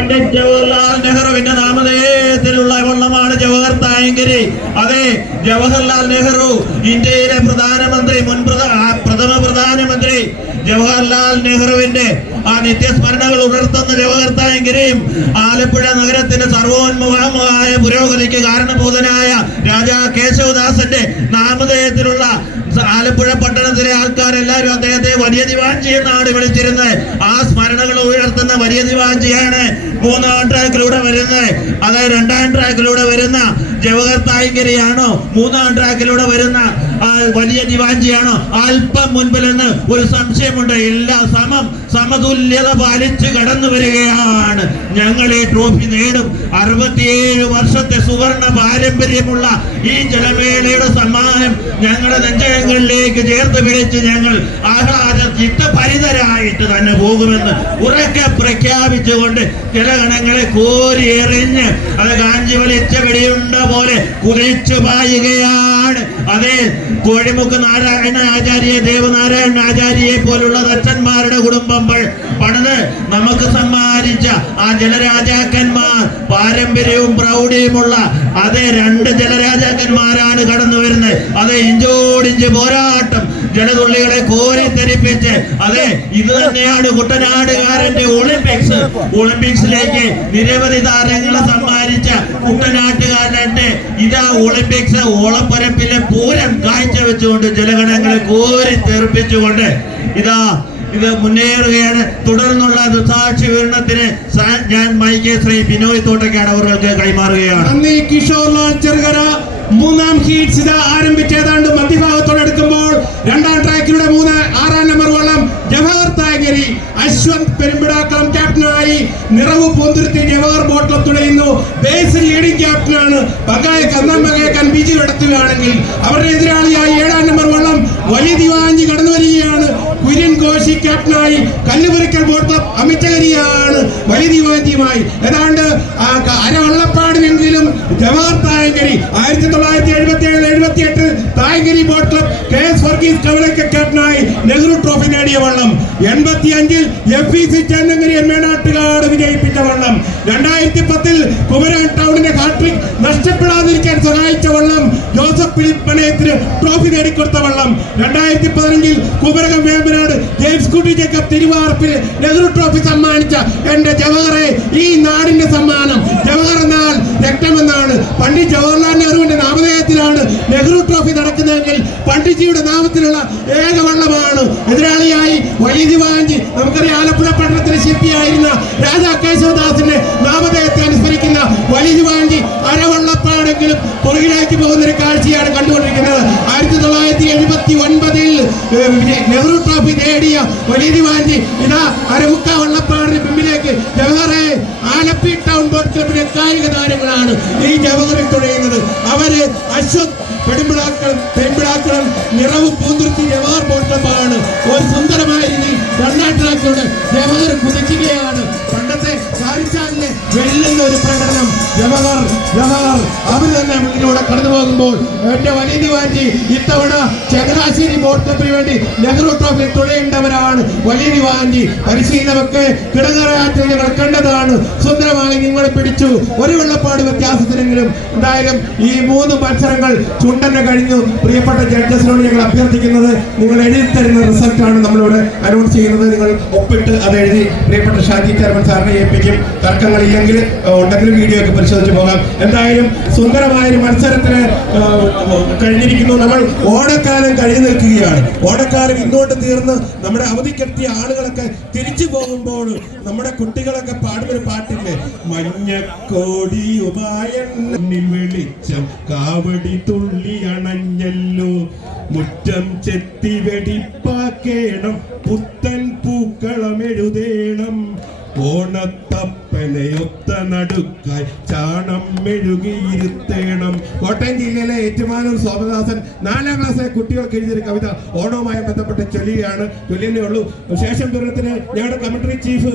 പണ്ഡിറ്റ് ജവഹർലാൽ നെഹ്റുവിന്റെ നാമധേയത്തിലുള്ള വള്ളമാണ് ജവഹർ തായങ്കരി. അതെ, ജവഹർലാൽ നെഹ്റു ഇന്ത്യയിലെ പ്രധാനമന്ത്രി, പ്രഥമ പ്രധാനമന്ത്രി ജവഹർലാൽ നെഹ്റുവിന്റെ ആ നിത്യസ്മരണകൾ ഉണർത്തുന്ന ജവഹർ തായങ്കരിയും ആലപ്പുഴ നഗരത്തിന്റെ സർവോന്മുഖമായ പുരോഗതിക്ക് കാരണഭൂതനായ രാജാ കേശവദാസന്റെ നാമധേയത്തിലുള്ള ആലപ്പുഴ പട്ടണത്തിലെ ആൾക്കാരെല്ലാവരും അദ്ദേഹത്തെ വലിയ ദിവാഞ്ചി എന്നാണ് വിളിച്ചിരുന്നത്. ആ സ്മരണകൾ ഉയർത്തുന്ന വലിയ ദിവാഞ്ചിയാണ് 3-ാം ട്രാക്കിലൂടെ വരുന്നത്. അതായത് 2-ാം ട്രാക്കിലൂടെ വരുന്ന ജവഹർ തായങ്കരിയാണോ 3-ാം ട്രാക്കിലൂടെ വരുന്ന വലിയ ദിവാഞ്ചിയാണോ? അല്പം മുൻപിൽ നിന്ന് ഒരു സംശയമുണ്ട്. എല്ലാം സമതുല്യത പാലിച്ച് കടന്നു വരികയാണ്. ഞങ്ങൾ ഈ ട്രോഫി നേടും. 67 വർഷത്തെ സുവർണ പാരമ്പര്യമുള്ള ഈ ജലമേളയുടെ സമ്മാനം ഞങ്ങളുടെ നെഞ്ചകങ്ങളിലേക്ക് ചേർത്ത് പിടിച്ച് ഞങ്ങൾ ആഹ്ലാദ ചിത്തഭരിതരായിട്ട് തന്നെ പോകുമെന്ന് ഉറക്കെ പ്രഖ്യാപിച്ചുകൊണ്ട് ജലഗണങ്ങളെ കോരി എറിഞ്ഞ് അത് കാഞ്ചി വലിച്ച വെടിയുണ്ട പോലെ കുതിച്ചു പായുകയാണ്. അതേ, കോഴിമുക്ക് നാരായണ ആചാര്യ, ദേവനാരായണ ആചാര്യയെ പോലുള്ള അച്ഛന്മാരുടെ കുടുംബം പണിത് നമുക്ക് സമ്മാനിച്ച ആ ജലരാജാക്കന്മാർ പാരമ്പര്യവും പ്രൗഢിയുമുള്ള അതേ 2 ജലരാജാക്കന്മാരാണ് കടന്നു വരുന്നത്. അതെ, ഇഞ്ചോടിഞ്ച് പോരാട്ടം, ജലതുള്ളികളെ കോരിത്തെരിപ്പിച്ച് അതെ ഇത് തന്നെയാണ് കുട്ടനാടുകാരന്റെ ഒളിമ്പിക്സിലേക്ക് നിരവധി താരങ്ങളെ സമ്മാനിച്ച കുട്ടനാട്ടുകാരന്റെ ഇതാ ഒളിമ്പിക്സ് ഓളപ്പരപ്പിലെ പൂരം കാഴ്ചവെച്ചുകൊണ്ട് ജലഗണങ്ങളെ കോരിത്തെറിപ്പിച്ചുകൊണ്ട് ഇത് മുന്നേറുകയാണ്. തുടർന്നുള്ള ദുസാക്ഷി വിവരണത്തിന് ഞാൻ മൈക്ക് ശ്രീ ബിനോയ് തോട്ടക്കാട് അവർക്ക് കൈമാറുകയാണ്. കിഷോർലാൽ ചെറുകര 3-ാം ഹീറ്റ്സ് ഇതാ ആരംഭിച്ച് ഏതാണ്ട് മധ്യഭാഗത്തോടെ എടുക്കുമ്പോൾ 2-ാം ട്രാക്കിലൂടെ 6-ാം നമ്പർ വള്ളം ജവഹർ തായങ്കരി, അശ്വന്ത് പെരുമ്പിടാക്കളം ക്യാപ്റ്റനായി, നിറവ് പൂന്തുരുത്തി ജവഹർ ബോട്ട് ക്ലബ് തുടയുന്നു. ബേസിൽ ലീഡിംഗ് ക്യാപ്റ്റനാണ്. പകായക്കാൻ ബിജി നടത്തുകയാണെങ്കിൽ അവരുടെ എതിരാളിയായി 7-ാം നമ്പർ വള്ളം വലിയ ദിവാഞ്ചി കടന്നു വരികയാണ്. കുര്യൻ കോശി ക്യാപ്റ്റനായി, കല്ലുപുരക്കൽ ബോട്ട് ക്ലബ് അമിച്ചകരിയാണ് വലിയ ദിവാഞ്ചിയുമായി. ഏതാണ്ട് അരവള്ളപ്പാടിനെങ്കിലും Jawahar Thayankari 1977-78 Thayankari boat club KS Varghese കവലക്ക ക്യാപ്റ്റനായി നെഹ്റു ട്രോഫി നേടിയ വള്ളം. 85-ൽ FEC ചന്നങ്കരി മേനാട്ടുകാട് വിജയിപ്പിച്ച വള്ളം. 2010-ൽ കുമരകം ടൗണിന്റെ ഹാട്രിക് നഷ്ടപ്പെടാതിരിക്കാൻ സഹായിച്ച വള്ളം ജോസഫ് ഫിലിപ്പ് പനയത്തിന് ട്രോഫി നേടിക്കൊടുത്ത വള്ളം. 2015-ൽ കുമരകം വേമ്പനാട് ജെയിംസ് കുട്ടി ജേക്കബ് തിരുവാർപ്പിന് നെഹ്റു ട്രോഫി സമ്മാനിച്ച എന്റെ ജവഹറെ, ഈ നാടിന്റെ സമ്മാനം. ജവഹർ എന്നാൽ രക്തമെന്നാണ്. പണ്ഡിറ്റ് ജവഹർലാൽ നെഹ്റുവിന്റെ നാമധേയത്തിലാണ് നെഹ്റു ട്രോഫി നടക്കുന്നതെങ്കിൽ പണ്ഡിറ്റ്ജിയുടെ നാമത്തിലുള്ള ഏക വള്ളമാണ്. എതിരാളിയായി വലിയ ദിവാഞ്ചി, നമുക്കറിയാം ആലപ്പുഴ പട്ടണത്തിലെ ശില്പിയായിരുന്ന രാജാ കേശവദാസിന്റെ നാമധേയത്തെ അനുസ്മരിക്കുന്ന വലിയ ദിവാഞ്ചി അരവള്ളപ്പാടെങ്കിലും പുറകിലേക്ക് പോകുന്ന ഒരു കാഴ്ചയാണ് കണ്ടുകൊണ്ടിരിക്കുന്നത്. 1979-ൽ നെഹ്റു ട്രോഫി നേടിയ വലിയ ദിവാഞ്ചി ഇതാ അരമുക്കാ വള്ളപ്പാടിന് പിമ്പിലേക്ക്. ജവഹറെ, ആലപ്പി ടൗൺ ബോട്ട് ക്ലബിലെ കായിക താരങ്ങളാണ് ഈ ജവഹറിൽ തുഴയുന്നത്. അവര് അശ്വന്ത് പെരുമ്പിടാക്കളം നിറവ് പൂന്തുരുത്തി ജവഹർ ബോട്ട് ക്ലബാണ്. ഒരു സുന്ദരമായ രീതിയിൽ 2-ാം ട്രാക്കിലൂടെ ജവഹർ കുതിക്കുകയാണ്. പണ്ടത്തെ കാരിച്ചാലിലെ വെല്ലുന്ന ഒരു പ്രകടനം ജവഹർ അവർ തന്നെ മുന്നിലൂടെ കടന്നു പോകുമ്പോൾ എന്റെ വലിയ ദിവാഞ്ചി ഇത്തവണ ചങ്ങനാശ്ശേരി ബോട്ട് ക്ലബിന് വേണ്ടി നെഹ്റു ട്രോഫി തുഴയേണ്ടവരാണ്. വലിയ ദിവാഞ്ചി പരിശീലനമൊക്കെ കിടങ്ങറയാറ്റിൽ ഞങ്ങൾ കണ്ടതാണ്. സുന്ദരമായി നിങ്ങളെ പിടിച്ചു. ഒരു വെള്ളപ്പാട് വ്യത്യാസത്തിനെങ്കിലും. എന്തായാലും ഈ 3 മത്സരങ്ങൾ ചുണ്ടനെ കഴിഞ്ഞു. പ്രിയപ്പെട്ട ജഡ്ജസിനോട് ഞങ്ങൾ അഭ്യർത്ഥിക്കുന്നത്, നിങ്ങൾ എഴുതി തരുന്ന റിസൾട്ടാണ് നമ്മളിവിടെ അനൗൺസ് ചെയ്യുന്നത്. നിങ്ങൾ ഒപ്പിട്ട് അത് എഴുതി പ്രിയപ്പെട്ട ഷാജി ചെയർമാൻ സാറിനെ ഏൽപ്പിക്കും. തർക്കങ്ങളില്ലെങ്കിൽ ഉണ്ടെങ്കിലും വീഡിയോ ഒക്കെ പരിശോധിച്ച് പോകാം. എന്തായാലും സുന്ദരമായൊരു മത്സരത്തിന് കഴിഞ്ഞിരിക്കുന്നു. നമ്മൾ ഓണക്കാലം കഴിഞ്ഞു നിൽക്കുകയാണ്. ഓണക്കാലം ഇന്നോട്ട് തീർന്ന് നമ്മുടെ അവധിക്കെത്തിയ ആളുകളൊക്കെ തിരിച്ചു പോകുമ്പോൾ നമ്മുടെ കുട്ടികളൊക്കെ പാടുന്നൊരു പാട്ടില്ലേ, മഞ്ഞക്കോടിയുമായെന്നിൽ വെളിച്ചം കാവടി തുള്ളി അണഞ്ഞല്ലോ, മുറ്റം ചെത്തി വെടിപ്പാക്കേണം, പുത്തൻ പൂക്കളം എഴുതേണം, ഓണത്തപ്പനയൊത്ത നടുക്കായി ചാണം മെഴുകിയിരുത്തേണം. കോട്ടയം ജില്ലയിലെ ഏറ്റുമാനൂർ സോമദാസൻ 4-ാം ക്ലാസ്സിലെ കുട്ടികൾക്ക് എഴുതിയൊരു കവിത ഓണവുമായി ബന്ധപ്പെട്ട് ചൊല്ലിയേ ഉള്ളൂ. ശേഷം ദുരന്തത്തിന് ഞങ്ങളുടെ കമന്ററി ചീഫ്